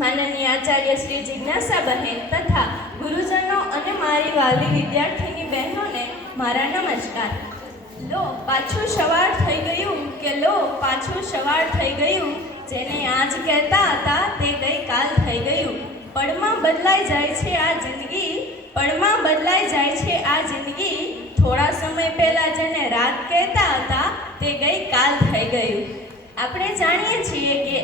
માનનીય આચાર્ય શ્રી જિજ્ઞાસા બહેન તથા ગુરુજનો અને મારી વાલી વિદ્યાર્થીની બહેનોને મારા નમસ્કાર. લો પાછું સવાર થઈ ગયું કે લો પાછું સવાર થઈ ગયું, જેને આજ કહેતા હતા તે ગઈકાલ થઈ ગયું. પળમાં બદલાઈ જાય છે આ જિંદગી, પળમાં બદલાઈ જાય છે આ જિંદગી. થોડા સમય પહેલા જેને રાત કહેતા હતા તે ગઈકાલ થઈ ગયું. આપણે જાણીએ છીએ કે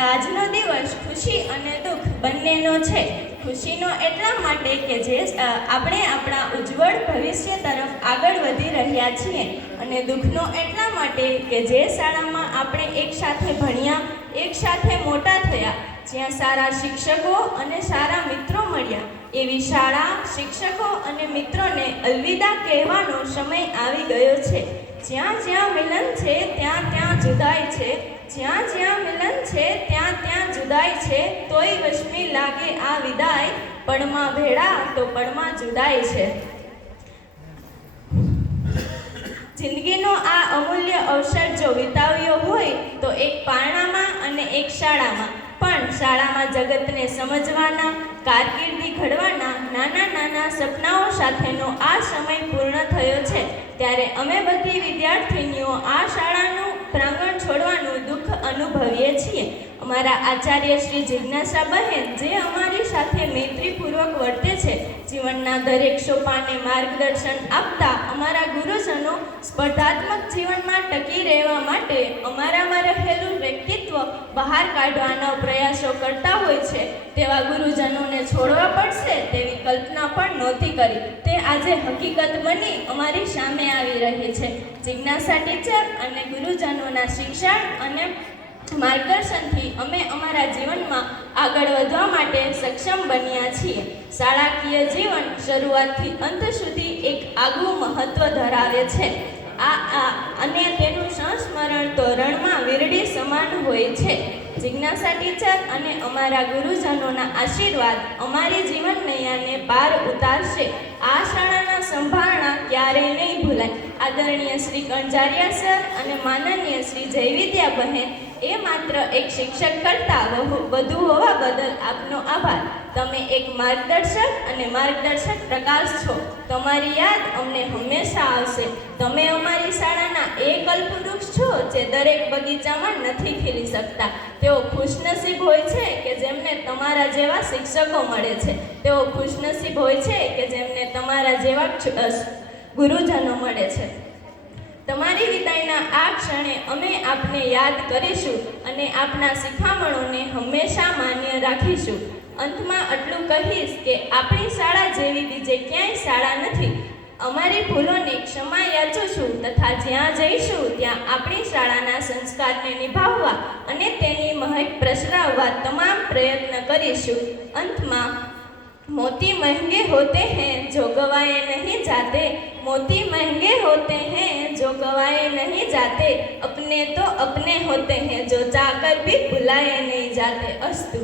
આજનો દિવસ ખુશી અને દુઃખ બંનેનો છે. ખુશીનો એટલા માટે કે જે આપણે આપણા ઉજ્જવળ ભવિષ્ય તરફ આગળ વધી રહ્યા છીએ, અને દુઃખનો એટલા માટે કે જે શાળામાં આપણે એક સાથે ભણ્યા, એક સાથે મોટા થયા, જ્યાં સારા શિક્ષકો અને સારા મિત્રો મળ્યા, એવી શાળા, શિક્ષકો અને મિત્રોને અલવિદા કહેવાનો સમય આવી ગયો છે. જ્યાં જ્યાં મિલન છે ત્યાં ત્યાં જુદાઈ છે, જ્યાં જ્યાં મિલન છે ત્યાં ત્યાં જુદાઈ છે. તોય વશમી લાગે આ વિદાય, પળમાં ભેળા તો પળમાં જુદાઈ છે. જિંદગીનો આ અમૂલ્ય અવસર જો વિતાવ્યો હોય તો એક પારણામાં અને એક શાળામાં. પણ શાળામાં જગતને સમજવાના, કારકિર્દી ઘડવાના નાના નાના સપનાઓ સાથેનો આ સમય પૂર્ણ થયો છે. ત્યારે અમે બધી વિદ્યાર્થીનીઓ આ શાળાનું પ્રાંગણ છોડવાનું દુઃખ અનુભવીએ છીએ. અમારા આચાર્ય શ્રી જિજ્ઞાસા બહેન જે અમારી સાથે મૈત્રીપૂર્વક વર્તે છે, જીવનના દરેક સોપાને માર્ગદર્શન આપતા અમારા ગુરુજનો સ્પર્ધાત્મક જીવનમાં ટકી રહેવા માટે અમારામાં રહેલું વ્યક્તિત્વ બહાર કાઢવાના પ્રયાસો કરતા હોય છે. તેવા ગુરુજનોને છોડવા પડશે તેવી કલ્પના પણ નહોતી કરી. તે આજે હકીકત બની અમારી સામે આવી રહી છે. જિજ્ઞાસા ટીચર અને ગુરુજનોના શિક્ષણ અને માર્ગદર્શનથી અમે અમારા જીવનમાં આગળ વધવા માટે સક્ષમ બન્યા છીએ. શાળાકીય જીવન શરૂઆતથી અંત સુધી એક આગવું મહત્વ ધરાવે છે. અને તેનું સંસ્મરણ તો રણમાં વીરડી સમાન હોય છે. જિજ્ઞાસા ટીચર અને અમારા ગુરુજનોના આશીર્વાદ અમારી જીવન નૈયાને પાર ઉતારશે. આ શાળાના સંભારણા ક્યારેય નહીં ભૂલાય. આદરણીય શ્રી કણજારિયા સર અને માનનીય શ્રી જયવિદ્યા બહેન, એ માત્ર એક શિક્ષક કરતાં વધુ હોવા બદલ આપનો આભાર. તમે એક માર્ગદર્શક અને માર્ગદર્શક પ્રકાશ છો. તમારી યાદ અમને હંમેશા આવશે. તમે અમારી શાળાના એ કલ્પવૃક્ષ છો જે દરેક બગીચામાં નથી ખીલી શકતા. તેઓ ખુશનસીબ હોય છે કે જેમને તમારા જેવા શિક્ષકો મળે છે. તેઓ ખુશનસીબ હોય છે કે જેમને તમારા જેવા ગુરુજનો મળે છે. તમારી વિદાયના આ ક્ષણે અમે આપને યાદ કરીશું અને આપના શિખામણોને હંમેશા માન્ય રાખીશું. અંતમાં આટલું કહીશ કે આપણી શાળા જેવી બીજે ક્યાંય શાળા નથી. અમારી ભૂલોને ક્ષમા યાચું છું તથા જ્યાં જઈશું ત્યાં આપણી શાળાના સંસ્કારને નિભાવવા અને તેની મહેક પ્રસરાવવા તમામ પ્રયત્ન કરીશું. અંતમાં, मोती महंगे होते हैं जो गवाए नहीं जाते, मोती महंगे होते हैं जो गवाए नहीं जाते, अपने तो अपने होते हैं जो चाहकर भी भुलाए नहीं जाते. अस्तु.